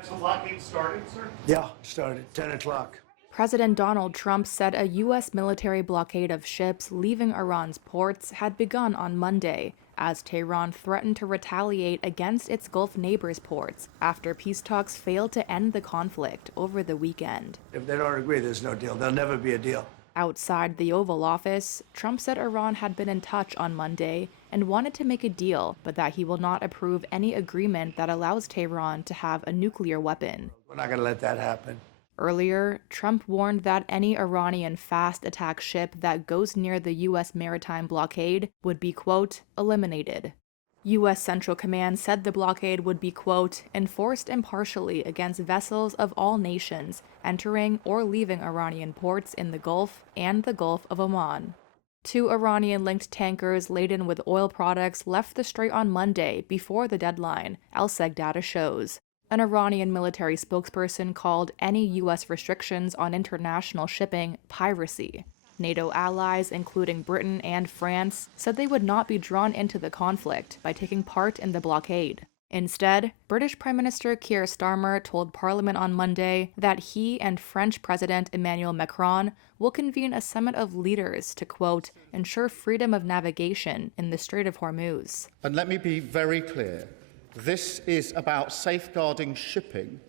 Has the blockade started, sir? Yeah, started 10 o'clock. President Donald Trump said a U.S. military blockade of ships leaving Iran's ports had begun on Monday, as Tehran threatened to retaliate against its Gulf neighbors' ports after peace talks failed to end the conflict over the weekend. If they don't agree, there's no deal. There'll never be a deal. Outside the Oval Office, Trump said Iran had been in touch on Monday and wanted to make a deal, but that he will not approve any agreement that allows Tehran to have a nuclear weapon. We're not going to let that happen. Earlier, Trump warned that any Iranian fast attack ship that goes near the U.S. maritime blockade would be, quote, eliminated. U.S. Central Command said the blockade would be, quote, enforced impartially against vessels of all nations entering or leaving Iranian ports in the Gulf and the Gulf of Oman. 2 Iranian-linked tankers laden with oil products left the strait on Monday before the deadline, LSEG data shows. An Iranian military spokesperson called any U.S. restrictions on international shipping piracy. NATO allies, including Britain and France, said they would not be drawn into the conflict by taking part in the blockade. Instead, British Prime Minister Keir Starmer told Parliament on Monday that he and French President Emmanuel Macron will convene a summit of leaders to, quote, ensure freedom of navigation in the Strait of Hormuz. And let me be very clear. This is about safeguarding shipping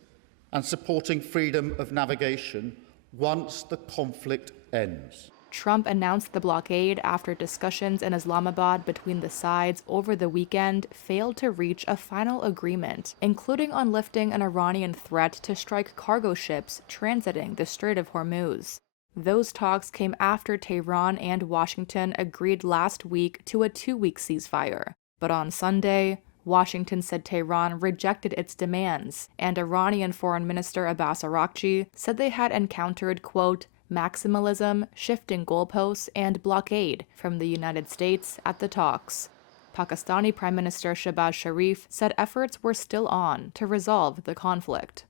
and supporting freedom of navigation once the conflict ends. Trump announced the blockade after discussions in Islamabad between the sides over the weekend failed to reach a final agreement, including on lifting an Iranian threat to strike cargo ships transiting the Strait of Hormuz. Those talks came after Tehran and Washington agreed last week to a 2-week ceasefire. But on Sunday, Washington said Tehran rejected its demands, and Iranian Foreign Minister Abbas Araghchi said they had encountered, quote, maximalism, shifting goalposts, and blockade from the United States at the talks. Pakistani Prime Minister Shehbaz Sharif said efforts were still on to resolve the conflict.